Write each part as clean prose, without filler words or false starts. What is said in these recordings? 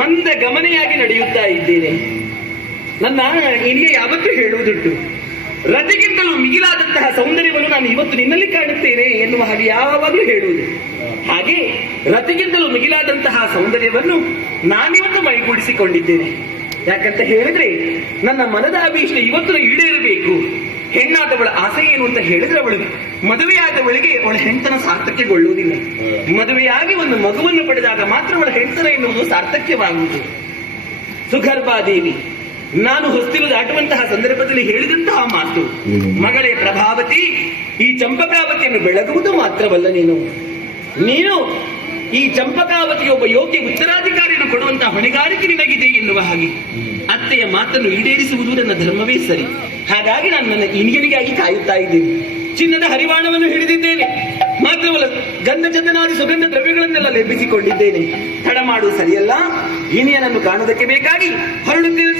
ಮಂದ ಗಮನೆಯಾಗಿ ನಡೆಯುತ್ತಾ ಇದ್ದೇನೆ. ನನ್ನ ನಿನಗೆ ಯಾವತ್ತೂ ಹೇಳುವುದುಂಟು, ರತಿಗಿಂತಲೂ ಮಿಗಿಲಾದಂತಹ ಸೌಂದರ್ಯವನ್ನು ನಾನು ಇವತ್ತು ನಿನ್ನಲ್ಲಿ ಕಾಣುತ್ತೇನೆ ಎನ್ನುವ ಹಾಗೆ ಯಾವಾಗಲೂ ಹೇಳುವುದು. ಹಾಗೆ ರತಿಗಿಂತಲೂ ಮಿಗಿಲಾದಂತಹ ಸೌಂದರ್ಯವನ್ನು ನಾನಿವತ್ತು ಮೈಗೂಡಿಸಿಕೊಂಡಿದ್ದೇನೆ. ಯಾಕಂತ ಹೇಳಿದ್ರೆ ನನ್ನ ಮನದ ಅಭೀಷ್ಟ ಇವತ್ತು ಈಡೇರಬೇಕು. ಹೆಣ್ಣಾದವಳ ಆಸೆ ಏನು ಅಂತ ಹೇಳಿದ್ರೆ ಅವಳು ಮದುವೆಯಾದವಳಿಗೆ ಅವಳ ಹೆಂಡತನ ಸಾರ್ಥಕ್ಯಗೊಳ್ಳುವುದಿಲ್ಲ. ಮದುವೆಯಾಗಿ ಒಂದು ಮಗುವನ್ನು ಪಡೆದಾಗ ಮಾತ್ರ ಅವಳ ಹೆಂಡತನ ಎನ್ನುವುದು ಸಾರ್ಥಕ್ಯವಾಗುವುದು. ಸುಗರ್ಭಾದೇವಿ ನಾನು ಹೊಸ್ತಿಲು ದಾಟುವಂತಹ ಸಂದರ್ಭದಲ್ಲಿ ಹೇಳಿದಂತಹ ಮಾತು, ಮಗಳೇ ಪ್ರಭಾವತಿ, ಈ ಚಂಪಕಾವತಿಯನ್ನು ಬೆಳಗುವುದು ಮಾತ್ರವಲ್ಲ, ನೀನು ಈ ಚಂಪಕಾವತಿ ಒಬ್ಬ ಯೋಗ್ಯ ಉತ್ತರಾಧಿಕಾರಿಯನ್ನು ಕೊಡುವಂತಹ ಹೊಣೆಗಾರಿಕೆ ನಿನಗಿದೆ ಎನ್ನುವ ಹಾಗೆ ಅತ್ತೆಯ ಮಾತನ್ನು ಈಡೇರಿಸುವುದು ನನ್ನ ಧರ್ಮವೇ ಸರಿ. ಹಾಗಾಗಿ ನಾನು ನನ್ನ ಇನಿಯನಿಗಾಗಿ ಕಾಯುತ್ತಾ ಇದ್ದೇನೆ. ಚಿನ್ನದ ಹರಿವಾಣವನ್ನು ಹಿಡಿದಿದ್ದೇನೆ, ಮಾತ್ರವಲ್ಲ ಗಂಧ ಚಂದನಾದಿ ಸುಗಂಧ ದ್ರವ್ಯಗಳನ್ನೆಲ್ಲ ಲೆಬ್ಬಿಸಿಕೊಂಡಿದ್ದೇನೆ. ತಡ ಮಾಡುವುದು ಸರಿಯಲ್ಲ. ಇನಿಯನನ್ನು ಕಾಣುವುದಕ್ಕೆ ಬೇಕಾಗಿ ಹೊರಡುತ್ತೇನೆ.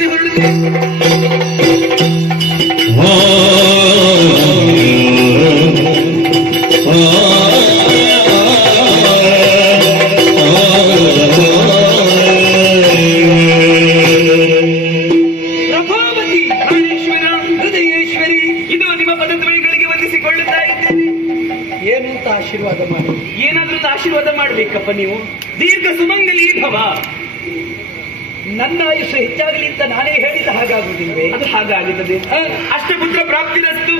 ಆಶೀರ್ವಾದ ಮಾಡಬೇಕಪ್ಪ ನೀವು. ದೀರ್ಘ ಸುಮಂಗಲಿ ಭವ. ನನ್ನ ಆಯುಷ್ಯ ಹೆಚ್ಚಾಗಲಿ ಅಂತ ನಾನೇ ಹೇಳಿದ ಹಾಗಾಗುವುದಿಲ್ವೇ? ಅದು ಹಾಗಾಗುತ್ತದೆ. ಅಷ್ಟಪುತ್ರ ಪ್ರಾಪ್ತಿರಸ್ತು.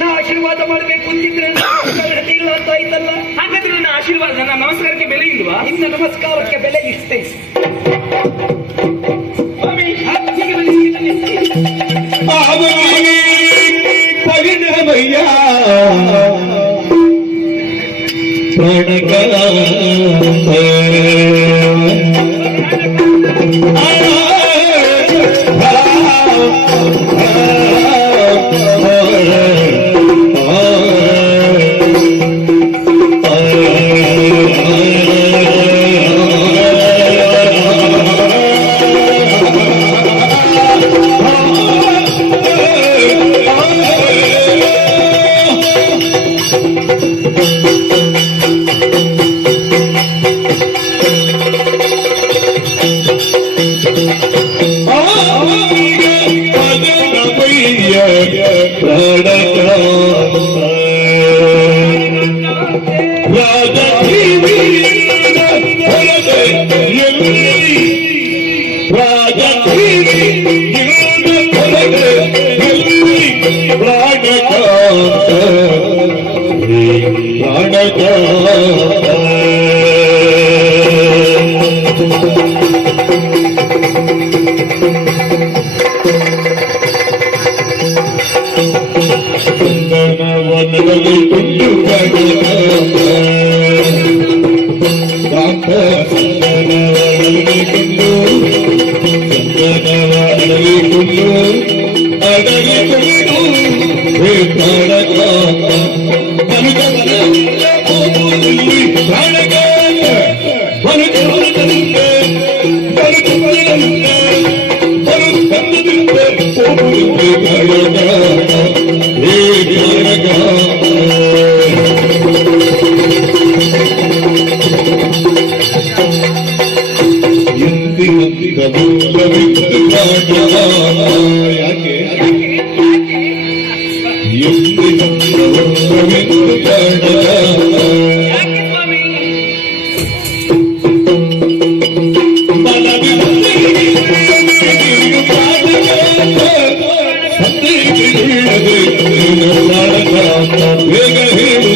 ನಾ ಆಶೀರ್ವಾದ ಮಾಡಬೇಕು ಅಂತಿದ್ರೆ ಇಲ್ಲ ಅಂತ ಆಯ್ತಲ್ಲ. ಹಾಗಾದ್ರೆ ನನ್ನ ಆಶೀರ್ವಾದ, ನನ್ನ ನಮಸ್ಕಾರಕ್ಕೆ ಬೆಲೆ ಇಲ್ವಾ? ನಿನ್ನ ನಮಸ್ಕಾರಕ್ಕೆ ಬೆಲೆ ಇಷ್ಟೇ. ಬೇಗ ಹೇಳಿ